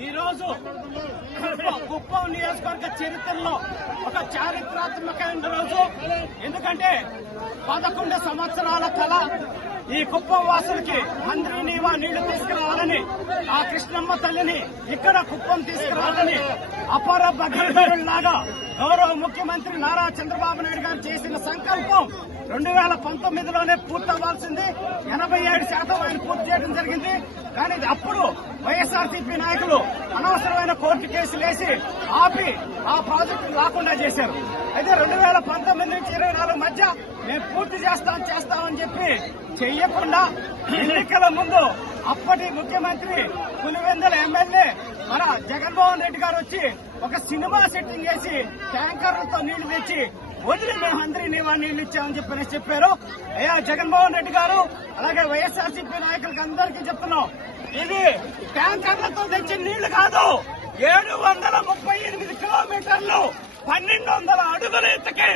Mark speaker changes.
Speaker 1: ఈ రోజు కుప్పం నియోజకవర్గ చరిత్రలో ఒక చారిత్రాత్మకమైన రోజు. ఎందుకంటే పదకొండు సంవత్సరాల కళ ఈ కుప్పం వాసులకి మంత్రి నీవా నీళ్ళు తీసుకురావాలని ఆ కృష్ణమ్మ తల్లిని ఇక్కడ కుప్పం తీసుకురావాలని అపార భగవంతుడిలాగా గౌరవ ముఖ్యమంత్రి నారా చంద్రబాబు నాయుడు గారు చేసిన సంకల్పం రెండు వేల పంతొమ్మిదిలోనే పూర్తవ్వాల్సింది. ఎనభై ఏడు శాతం ఆయన పూర్తి చేయడం జరిగింది. కానీ అప్పుడు వైఎస్ఆర్సీపీ నాయకులు అనవసరమైన కోర్టు కేసులు వేసి ఆపి ఆ ప్రాజెక్టు రాకుండా చేశారు. అయితే రెండు వేల పంతొమ్మిది నుంచి ఇరవై నాలుగు మధ్య మేము పూర్తి చేస్తాం చేస్తామని చేయకుండా ఎన్నికల ముందు అప్పటి ముఖ్యమంత్రి పులివెందుల ఎమ్మెల్యే మన జగన్మోహన్ రెడ్డి గారు వచ్చి ఒక సినిమా సెట్టింగ్ వేసి ట్యాంకర్లతో నీళ్ళు తెచ్చి వదిలి మేము అందరి నీవా నీళ్ళు ఇచ్చామని చెప్పని చెప్పారు. అయ్యా జగన్మోహన్ రెడ్డి గారు అలాగే వైఎస్ఆర్సీపీ నాయకులకి అందరికీ చెప్తున్నాం. ఇది ట్యాంకర్లతో తెచ్చిన నీళ్ళు కాదు. ఏడు వందల ముప్పై ఎనిమిది కిలోమీటర్లు పన్నెండు వందల అడుగుల ఎత్తుకి